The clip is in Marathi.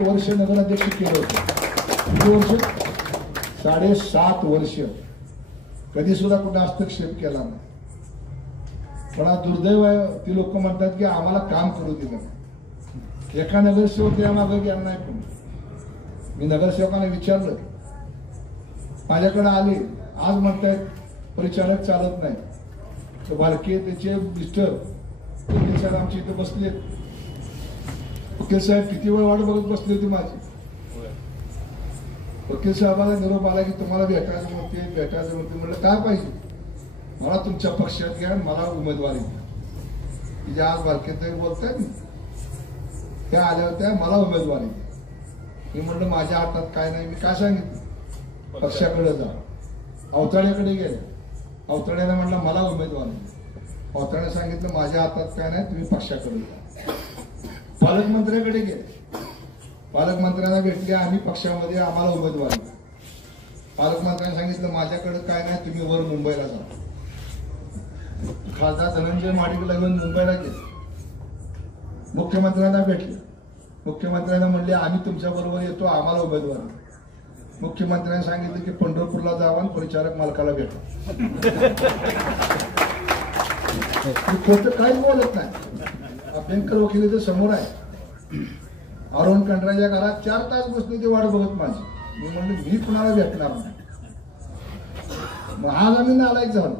वर्ष नगराध्यक्ष केलं होतं. किती वर्ष? 7.5 वर्ष. कधी सुद्धा कुठे हस्तक्षेप केला नाही. पण आज दुर्दैव आहे, ती लोक म्हणतात की आम्हाला काम करू दिलं. एका नगरसेवक या मागे गेला नाही. पण मी नगरसेवकांना विचारलं, माझ्याकडे आले, आज म्हणतायत परिचारक चालत नाही. तर बालके त्याचे मिस्टर साहेब आमची इथे बसलेत. वकील साहेब किती वेळ वाट बघत बसली होती माझी. वकील साहेबाला निरोप आला की तुम्हाला भेटायचं होते. म्हणलं काय पाहिजे? मला तुमच्या पक्षात घ्या, मला उमेदवारी द्या. की जे आज बालकेत बोलताय ना, त्या आल्या होत्या, मला उमेदवारी द्या. मी म्हणलं माझ्या हातात काय नाही. मी काय सांगितलं? पक्षाकडे जा. अवताड्याकडे गेले. अवताड्याने म्हणलं मला उमेदवारी द्या. अवताड्याने सांगितलं माझ्या हातात काय नाही, तुम्ही पक्षाकडे जा. पालकमंत्र्याकडे गेले. पालकमंत्र्यांना भेटले, आम्ही पक्षामध्ये, आम्हाला उमेदवारी. पालकमंत्र्यांनी सांगितलं माझ्याकडे काय नाही, तुम्ही वर मुंबईला जा. खासदार धनंजय माडिकला घेऊन मुंबईला गेले. मुख्यमंत्र्यांना भेटले. मुख्यमंत्र्यांना म्हणले आम्ही तुमच्या बरोबर येतो, आम्हाला उमेदवारी. मुख्यमंत्र्यांनी सांगितलं की पंढरपूरला जावा आणि परिचारक मालकाला भेटा. खोटं काहीच बोलत नाही. अभ्यंकर वकिलीचं समोर आहे. अरुण कंडराच्या घरात 4 तास बसली ती वाट बघत माझी. मी म्हणलं मी कुणाला भेटणार नाही. मग आज आम्ही नालायक झालो.